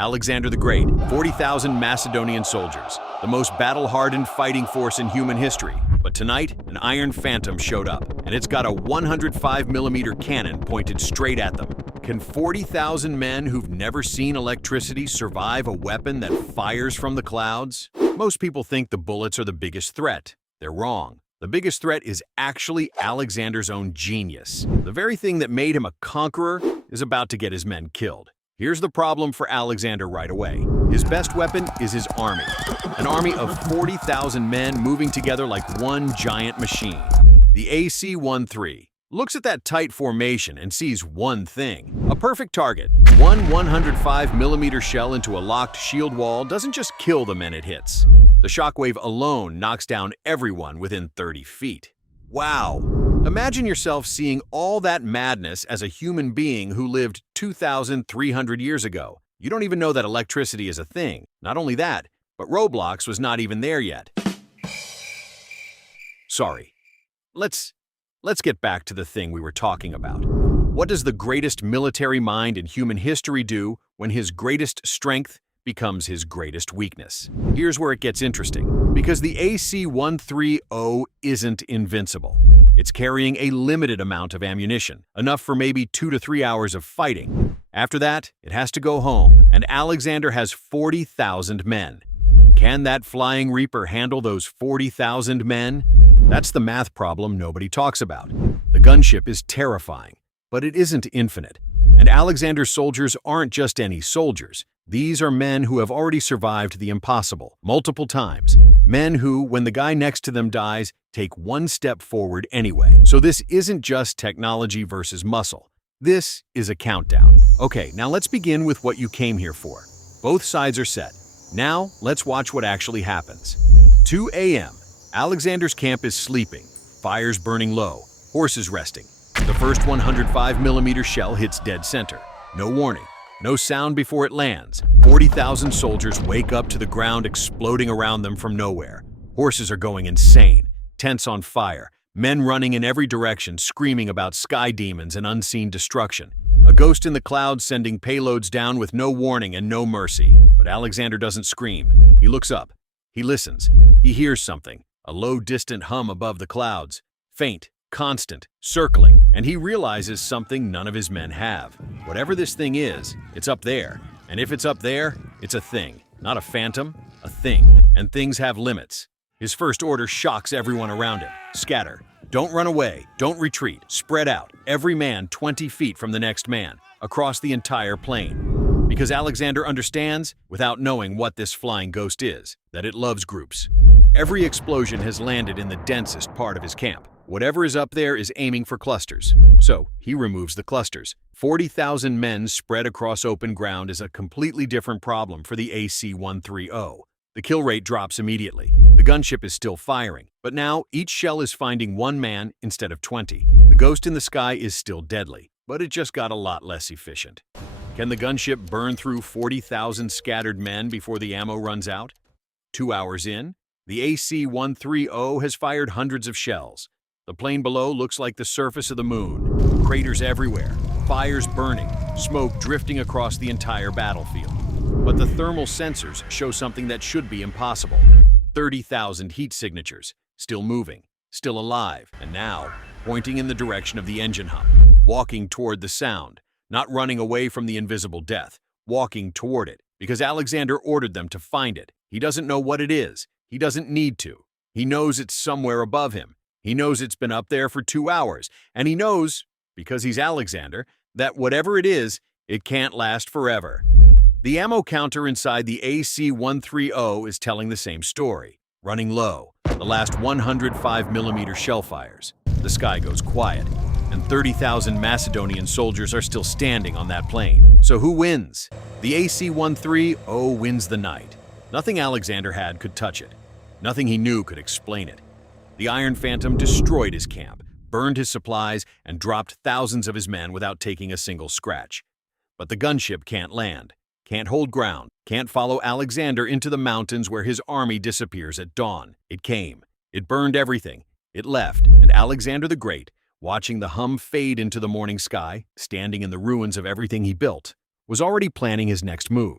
Alexander the Great, 40,000 Macedonian soldiers, the most battle-hardened fighting force in human history. But tonight, an Iron Phantom showed up, and it's got a 105mm cannon pointed straight at them. Can 40,000 men who've never seen electricity survive a weapon that fires from the clouds? Most people think the bullets are the biggest threat. They're wrong. The biggest threat is actually Alexander's own genius. The very thing that made him a conqueror is about to get his men killed. Here's the problem for Alexander right away. His best weapon is his army. An army of 40,000 men moving together like one giant machine. The AC-130 looks at that tight formation and sees one thing. A perfect target. One 105mm shell into a locked shield wall doesn't just kill the men it hits. The shockwave alone knocks down everyone within 30 feet. Wow! Imagine yourself seeing all that madness as a human being who lived 2,300 years ago. You don't even know that electricity is a thing. Not only that, but Roblox was not even there yet. Sorry. Let's get back to the thing we were talking about. What does the greatest military mind in human history do when his greatest strength becomes his greatest weakness? Here's where it gets interesting. Because the AC-130 isn't invincible. It's carrying a limited amount of ammunition, enough for maybe 2 to 3 hours of fighting. After that, it has to go home, and Alexander has 40,000 men. Can that flying reaper handle those 40,000 men? That's the math problem nobody talks about. The gunship is terrifying, but it isn't infinite. And Alexander's soldiers aren't just any soldiers. These are men who have already survived the impossible multiple times. Men who, when the guy next to them dies, take one step forward anyway. So this isn't just technology versus muscle. This is a countdown. Okay, now let's begin with what you came here for. Both sides are set. Now, let's watch what actually happens. 2 a.m. Alexander's camp is sleeping. Fires burning low. Horses resting. The first 105mm shell hits dead center. No warning. No sound before it lands. 40,000 soldiers wake up to the ground exploding around them from nowhere. Horses are going insane. Tents on fire. Men running in every direction, screaming about sky demons and unseen destruction. A ghost in the clouds sending payloads down with no warning and no mercy. But Alexander doesn't scream. He looks up. He listens. He hears something. A low, distant hum above the clouds. Faint. Constant, circling, and he realizes something none of his men have. Whatever this thing is, it's up there. And if it's up there, it's a thing. Not a phantom, a thing. And things have limits. His first order shocks everyone around him. Scatter. Don't run away. Don't retreat. Spread out. Every man 20 feet from the next man, across the entire plain. Because Alexander understands, without knowing what this flying ghost is, that it loves groups. Every explosion has landed in the densest part of his camp. Whatever is up there is aiming for clusters. So he removes the clusters. 40,000 men spread across open ground is a completely different problem for the AC-130. The kill rate drops immediately. The gunship is still firing, but now each shell is finding one man instead of 20. The ghost in the sky is still deadly, but it just got a lot less efficient. Can the gunship burn through 40,000 scattered men before the ammo runs out? 2 hours in, the AC-130 has fired hundreds of shells. The plain below looks like the surface of the moon. Craters everywhere, fires burning, smoke drifting across the entire battlefield. But the thermal sensors show something that should be impossible. 30,000 heat signatures, still moving, still alive, and now pointing in the direction of the engine hum, walking toward the sound, not running away from the invisible death, walking toward it, because Alexander ordered them to find it. He doesn't know what it is. He doesn't need to. He knows it's somewhere above him. He knows it's been up there for 2 hours, and he knows, because he's Alexander, that whatever it is, it can't last forever. The ammo counter inside the AC-130 is telling the same story, running low. The last 105mm shell fires. The sky goes quiet, and 30,000 Macedonian soldiers are still standing on that plain. So who wins? The AC-130 wins the night. Nothing Alexander had could touch it. Nothing he knew could explain it. The Iron Phantom destroyed his camp, burned his supplies, and dropped thousands of his men without taking a single scratch. But the gunship can't land, can't hold ground, can't follow Alexander into the mountains where his army disappears at dawn. It came, it burned everything, it left, and Alexander the Great, watching the hum fade into the morning sky, standing in the ruins of everything he built, was already planning his next move.